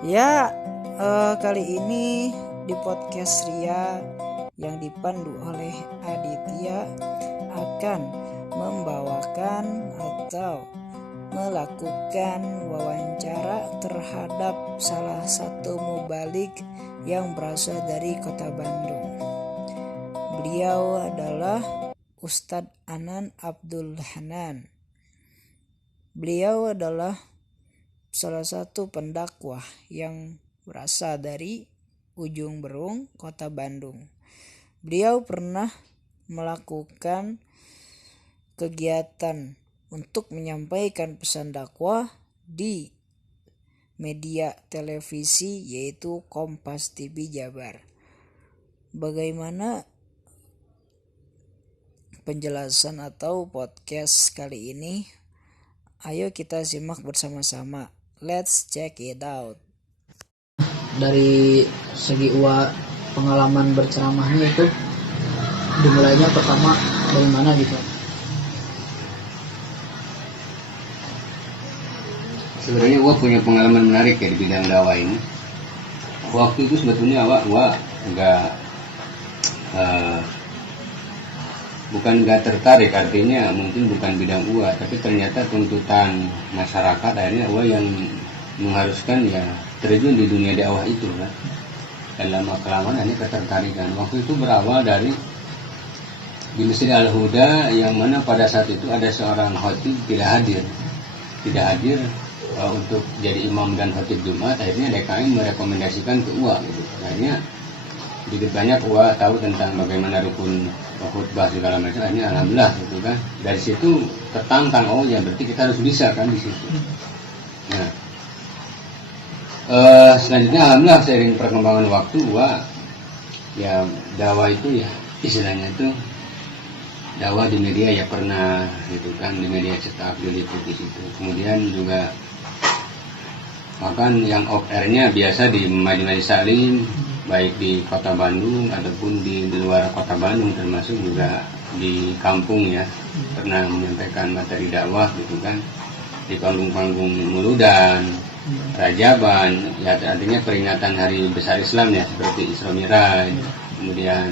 Ya, kali ini di podcast Ria yang dipandu oleh Aditya akan membawakan atau melakukan wawancara terhadap salah satu mubalik yang berasal dari kota Bandung. Beliau adalah Ustadz Anan Abdul Hanan. Beliau adalah salah satu pendakwah yang berasal dari Ujung Berung, kota Bandung. Beliau pernah melakukan kegiatan untuk menyampaikan pesan dakwah di media televisi yaitu Kompas TV Jabar. Bagaimana penjelasan atau podcast kali ini? Ayo kita simak bersama-sama. Let's check it out. Dari segi pengalaman berceramahnya itu dimulainya pertama dari mana gitu? Sebenarnya gua punya pengalaman menarik ya di bidang dakwah ini. Waktu itu sebetulnya gua bukan nggak tertarik, artinya mungkin bukan bidang gua, tapi ternyata tuntutan masyarakat akhirnya gua yang mengharuskan ya terjun di dunia dakwah itu kan. Dan lama kelamaan ini ketertarikan. Waktu itu berawal dari di Masjid Al-Huda yang mana pada saat itu ada seorang khatib tidak hadir untuk jadi imam dan khatib Jumat. Akhirnya DKM merekomendasikan ke UA gitu. Akhirnya sedikit banyak UA tahu tentang bagaimana rukun khutbah segala macam. Akhirnya alhamdulillah gitu kan. Dari situ tertantang, oh ya berarti kita harus bisa kan di situ. Nah, selanjutnya alhamdulillah seiring perkembangan waktu UA ya dakwah itu ya istilahnya itu dakwah di media ya pernah gitu kan, di media cetak diliput di situ. Kemudian juga bahkan yang off airnya biasa di majelis salim baik di kota Bandung ataupun di luar kota Bandung, termasuk juga di kampung ya pernah menyampaikan materi dakwah gitu kan di panggung-panggung Muludan, Rajaban ya, artinya peringatan hari besar Islam ya seperti Isra Miraj, kemudian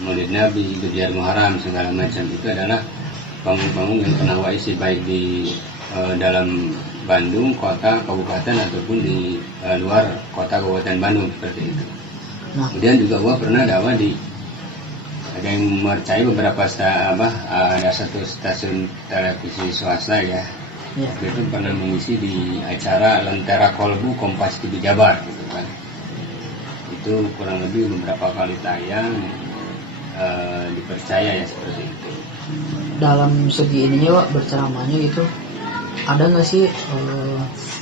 Maulid Nabi, Gejar Muharram segala macam. Itu adalah panggung-panggung yang pernah isi baik di dalam Bandung, kota, kabupaten ataupun di luar kota kabupaten Bandung seperti itu. Kemudian juga gua pernah dakwah di, ada yang percaya beberapa ada satu stasiun televisi swasta ya. Itu pernah mengisi di acara Lentera Kolbu Kompas TV Jabar gitu kan. Itu kurang lebih beberapa kali tayang, dipercaya ya seperti itu. Dalam segi ininya Wak, berceramahnya gitu, ada nggak sih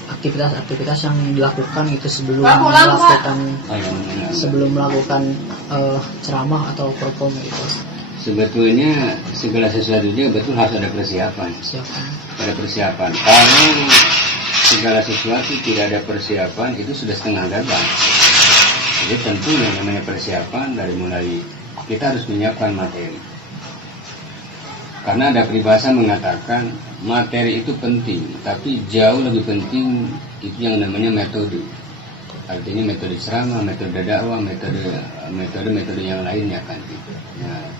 aktivitas-aktivitas yang dilakukan gitu sebelum melakukan ceramah atau perform gitu? Sebetulnya segala sesuatunya betul harus ada persiapan. Ada persiapan. Kalau segala sesuatu tidak ada persiapan itu sudah setengah gagal. Jadi tentu yang namanya persiapan dari mulai kita harus menyiapkan materi. Karena ada peribahasa mengatakan materi itu penting, tapi jauh lebih penting itu yang namanya metode. Artinya metode ceramah, metode dakwah, metode yang lainnya kan gitu. Nah,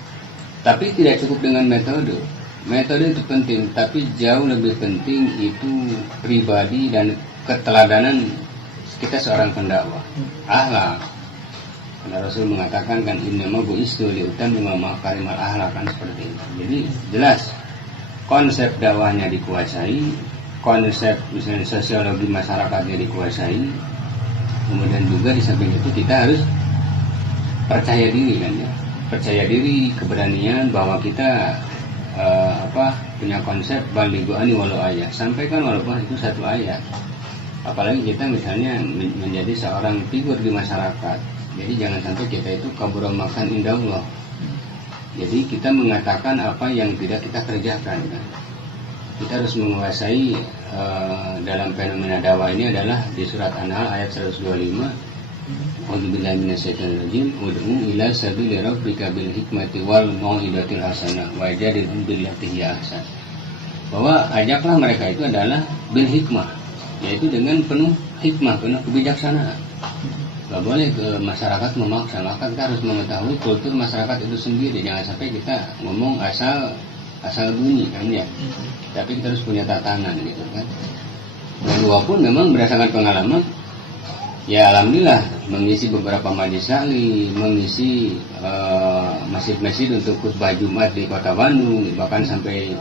tapi tidak cukup dengan metode. Metode itu penting, tapi jauh lebih penting itu pribadi dan keteladanan kita seorang pendakwah. Akhlak. Karena Rasul mengatakan kan innama bu'istu liutammima makarimal akhlak kan seperti itu. Jadi jelas konsep dakwahnya dikuasai, konsep misalnya sosiologi masyarakatnya dikuasai. Kemudian juga di samping itu kita harus percaya diri kan ya. Percaya diri, keberanian bahwa kita punya konsep balighu ani walau ayat. Sampaikan walaupun itu satu ayat. Apalagi kita misalnya menjadi seorang figur di masyarakat. Jadi jangan sampai kita itu kabura makan indallah. Jadi kita mengatakan apa yang tidak kita kerjakan kan. Kita harus menguasai dalam fenomena dakwah ini adalah di surat An-Nahl ayat 125. A'udzubillahi minasyaitonir rajim. Ud'u ila sabili rabbika bil hikmati wal mau'izatil hasanah wajadilhum billati hiya ahsan. Bahwa ajaklah mereka itu adalah bil hikmah, yaitu dengan penuh hikmah, penuh kebijaksanaan. Gak boleh ke masyarakat memaksa, maka kita harus mengetahui kultur masyarakat itu sendiri. Jangan sampai kita ngomong asal bunyi kan ya. Tapi kita harus punya tatanan gitu kan. Dan walaupun memang berdasarkan pengalaman, ya alhamdulillah mengisi beberapa majelis taklim, mengisi masjid-masjid untuk khutbah Jumat di Kota Bandung, bahkan sampai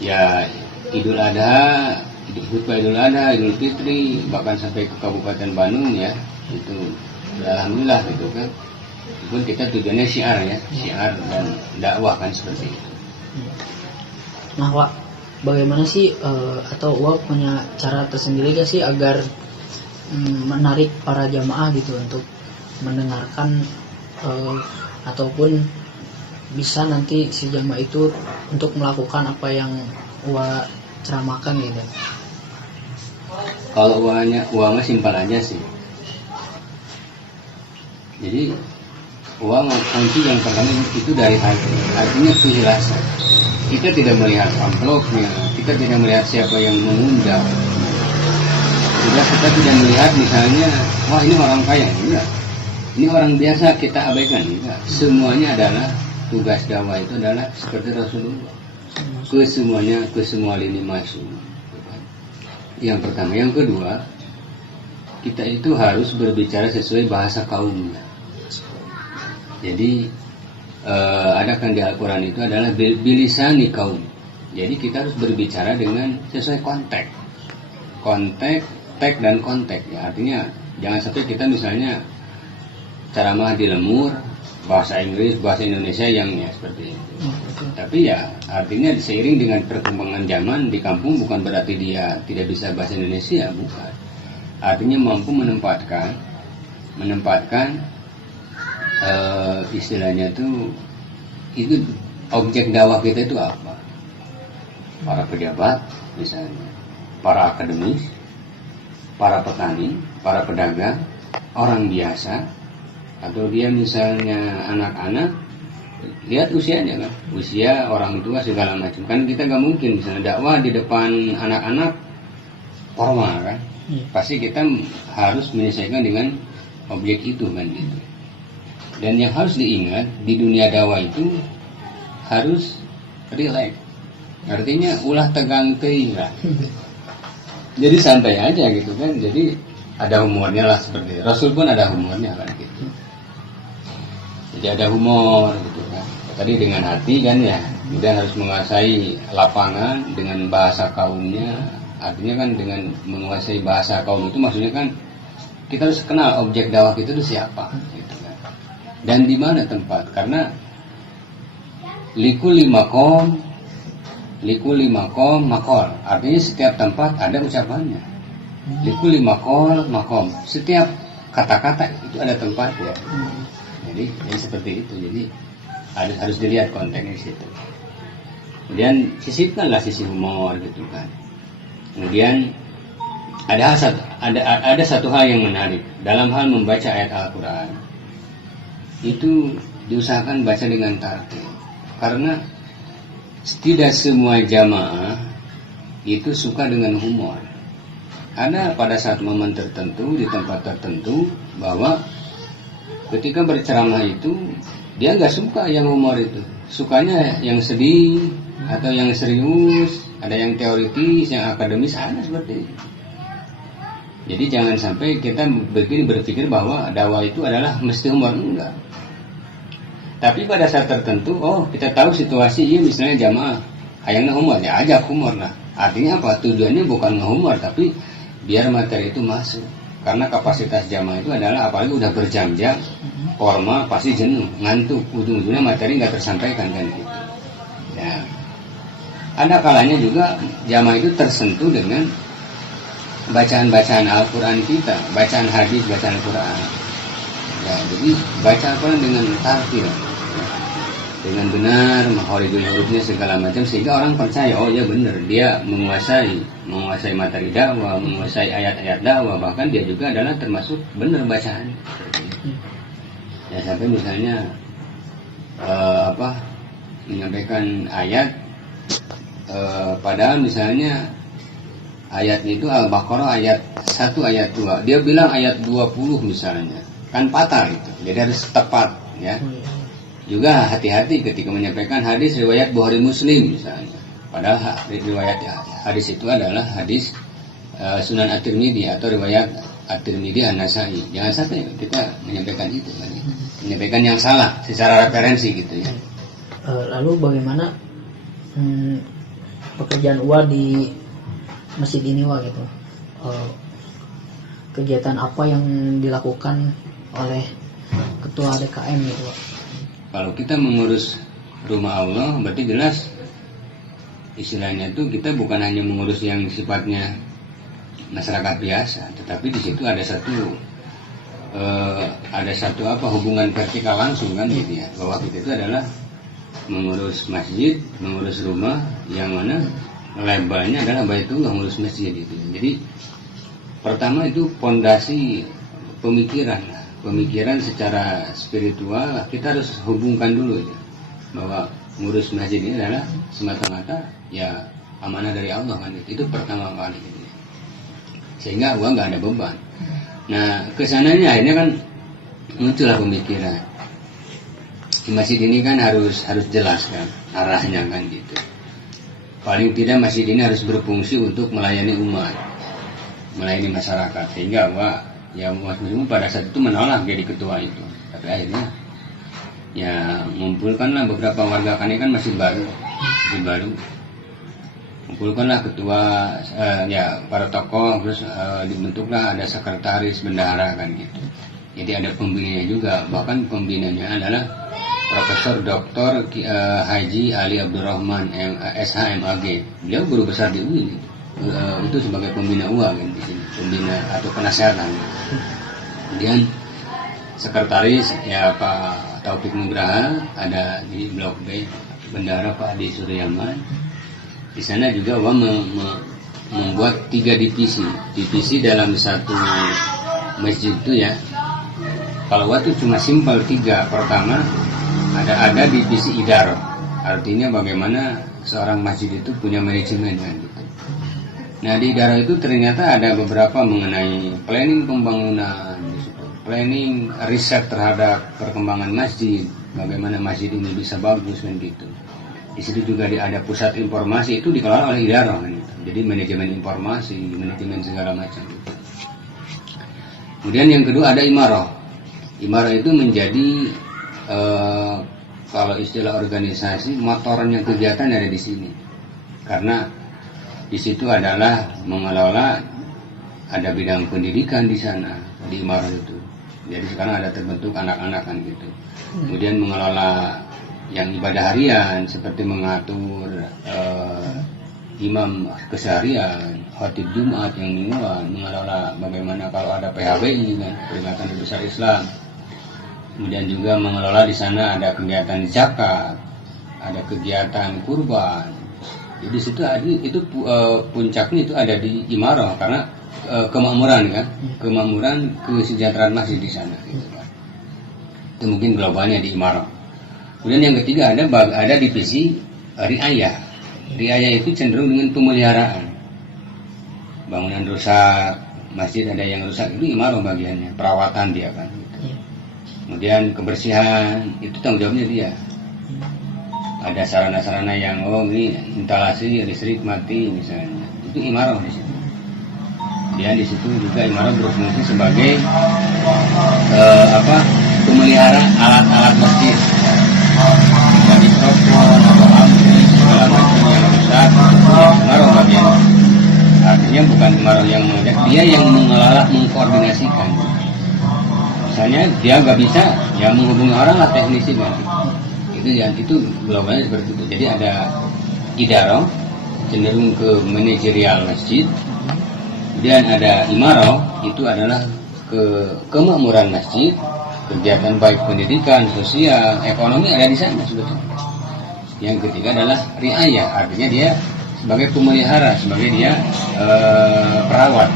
ya Idul Adha, khutbah Idul Adha, Idul Fitri, bahkan sampai ke Kabupaten Bandung ya, itu ya, alhamdulillah gitu kan. Pun kita tujuannya syiar ya, syiar dan dakwah kan seperti itu. Nah Wak, bagaimana sih atau Wak punya cara tersendiri gak sih agar menarik para jamaah gitu untuk mendengarkan ataupun bisa nanti si jamaah itu untuk melakukan apa yang Wak ceramahkan gitu? Kalau uangnya simpel aja sih. Jadi uang kunci yang pertama itu dari hati, artinya keikhlasan. Kita tidak melihat amplopnya, kita tidak melihat siapa yang mengundang. Juga kita tidak melihat misalnya, wah ini orang kaya, enggak. Ini orang biasa, kita abaikan, enggak. Semuanya adalah tugas dakwah itu adalah seperti Rasulullah. Ke semua lini masuk. Yang pertama, yang kedua, kita itu harus berbicara sesuai bahasa kaumnya. Jadi ada kan di Al-Quran itu adalah bilisani kaum. Jadi kita harus berbicara dengan sesuai konteks, teks dan konteks ya. Artinya jangan sampai kita misalnya ceramah di lemur bahasa Inggris, bahasa Indonesia yang ya seperti itu. Tapi ya artinya seiring dengan perkembangan zaman di kampung bukan berarti dia tidak bisa bahasa Indonesia, bukan. Artinya mampu menempatkan istilahnya itu objek dakwah kita itu apa? Para pejabat misalnya, para akademis, para petani, para pedagang, orang biasa, atau dia misalnya anak-anak, lihat usianya kan, usia orang tua segala macam. Kan kita gak mungkin misalnya dakwah di depan anak-anak formal kan, pasti kita harus menyesuaikan dengan objek itu kan gitu. Dan yang harus diingat di dunia dakwah itu harus relax. Artinya ulah tegang teuing lah. Jadi santai aja gitu kan. Jadi ada humornya lah seperti itu. Rasul pun ada humornya kan gitu. Jadi ada humor gitu kan. Tadi dengan hati kan ya. Kemudian harus menguasai lapangan dengan bahasa kaumnya. Artinya kan dengan menguasai bahasa kaum itu maksudnya kan kita harus kenal objek dakwah itu siapa gitu kan. Dan di mana tempat, karena likuli makom makol, artinya setiap tempat ada ucapannya. Likuli makom, setiap kata-kata itu ada tempatnya. Jadi seperti itu. Jadi harus dilihat konteksnya di situ. Kemudian sisipkanlah sisi humor gitu kan. Kemudian ada satu hal yang menarik dalam hal membaca ayat Al-Quran. Itu diusahakan baca dengan tartil, karena tidak semua jamaah itu suka dengan humor. Ada pada saat momen tertentu di tempat tertentu bahwa ketika berceramah itu dia nggak suka yang humor itu, sukanya yang sedih atau yang serius, ada yang teoritis, yang akademis, ada seperti itu. Jadi jangan sampai kita berpikir bahwa dakwah itu adalah mesti humor, enggak. Tapi pada saat tertentu, kita tahu situasi ini misalnya jamaah hayangna humor, ya ajak humor lah. Artinya apa? Tujuannya bukan ngehumor, tapi biar materi itu masuk. Karena kapasitas jamaah itu adalah apalagi udah berjam-jam, formal pasti jenuh, ngantuk, ujung-ujungnya materi nggak tersampaikan kan gitu. Ya. Ada kalanya juga jamaah itu tersentuh dengan bacaan-bacaan Al-Quran kita, bacaan hadis, bacaan Al-Quran. Ya, jadi baca Al-Quran dengan tartil, dengan benar, menghoridul hurufnya segala macam, sehingga orang percaya, oh ya benar, dia menguasai materi dakwah, menguasai ayat-ayat dakwah, bahkan dia juga adalah termasuk benar bacaan. Ya sampai misalnya menyampaikan ayat, padahal misalnya ayatnya itu Al-Baqarah ayat 1 ayat 2. Dia bilang ayat 20 misalnya. Kan patah itu. Jadi harus tepat ya. Juga hati-hati ketika menyampaikan hadis riwayat Bukhari Muslim misalnya. Padahal riwayat hadis itu adalah hadis Sunan At-Tirmidzi atau riwayat At-Tirmidzi An-Nasai. Jangan sampai kita menyampaikan itu kan. Menyampaikan yang salah secara referensi gitu ya. Lalu bagaimana pekerjaan Uwa di masjid ini Wak gitu? Kegiatan apa yang dilakukan oleh ketua DKM gitu Wak? Kalau kita mengurus rumah Allah berarti jelas istilahnya itu kita bukan hanya mengurus yang sifatnya masyarakat biasa, tetapi di situ ada satu hubungan vertikal langsung kan gitu ya, bahwa kita itu adalah mengurus masjid, mengurus rumah yang mana labelnya adalah Baitullah, mengurus masjid itu. Jadi pertama itu fondasi pemikiran secara spiritual kita harus hubungkan dulu ya, bahwa mengurus masjid ini adalah semata-mata ya amanah dari Allah kan, itu pertama kali gitu. Sehingga uang nggak ada beban. Nah kesananya akhirnya kan muncullah pemikiran di masjid ini kan harus jelas kan arahnya kan gitu. Paling tidak masjid ini harus berfungsi untuk melayani umat, melayani masyarakat. Sehingga umat muslim pada saat itu menolak jadi ketua itu. Tapi akhirnya ya mengumpulkanlah beberapa warga, kan ini kan masih baru. Kumpulkanlah ketua para tokoh, terus dibentuklah ada sekretaris bendahara kan gitu. Jadi ada pembinanya juga, bahkan pembinanya adalah Profesor Dr. Haji Ali Abdurrahman SHMAG. Beliau guru besar di UI itu sebagai pembina UA kan di sini, pembina atau penasehatan. Kemudian sekretaris ya Pak Taufik Nugraha ada di Blok B, bendahara Pak Adi Suryaman. Di sana juga membuat 3 divisi dalam satu masjid itu ya. Kalau itu cuma simpel 3. Pertama ada divisi idar, artinya bagaimana seorang masjid itu punya manajemen kan gitu. Nah di idar itu ternyata ada beberapa mengenai planning pembangunan, planning riset terhadap perkembangan masjid, bagaimana masjid ini bisa bagus kan gitu. Di situ juga ada pusat informasi, itu dikelola oleh idarah kan gitu. Jadi manajemen informasi, manajemen segala macam gitu. Kemudian yang kedua ada imarah. Imarah itu menjadi kalau istilah organisasi motornya kegiatan ada di sini. Karena di situ adalah mengelola, ada bidang pendidikan di sana di imarah itu. Jadi sekarang ada terbentuk anak-anak kan gitu. Kemudian mengelola yang ibadah harian seperti mengatur imam keseharian, khatib Jumat yang mingguan, mengelola bagaimana kalau ada PHBI kan, peringatan Hari Besar Islam. Kemudian juga mengelola di sana ada kegiatan zakat, ada kegiatan kurban. Jadi situ itu puncaknya itu ada di imarah karena kemakmuran kan, kemakmuran kesejahteraan masjid di sana gitu kan. Itu mungkin globalnya di imarah. Kemudian yang ketiga ada divisi riayah. Riayah itu cenderung dengan pemeliharaan. Bangunan rusak, masjid ada yang rusak, itu imarah bagiannya, perawatan dia kan. Gitu. Kemudian kebersihan itu tanggung jawabnya dia. Ada sarana-sarana yang ini instalasi listrik mati misalnya, itu imarah di situ. Kemudian di situ juga imarah berfungsi sebagai pemelihara alat-alat masjid. Dari mikrofon atau ampli segala macam yang rusak, imarah bagian. Artinya bukan imarah yang mengajak, dia yang mengelola, mengkoordinasikan. Misalnya dia nggak bisa, ya menghubungi orang lah teknisi kan. Itu globalnya seperti itu. Jadi ada idarah cenderung ke manajerial masjid. Kemudian ada imarah, itu adalah kemakmuran masjid. Kegiatan baik pendidikan, sosial, ekonomi ada di sana sebetulnya. Yang ketiga adalah riayah, artinya dia sebagai pemelihara, sebagai dia perawat.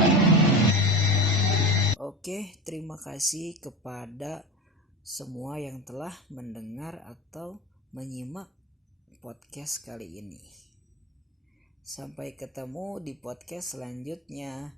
Oke, terima kasih kepada semua yang telah mendengar atau menyimak podcast kali ini. Sampai ketemu di podcast selanjutnya.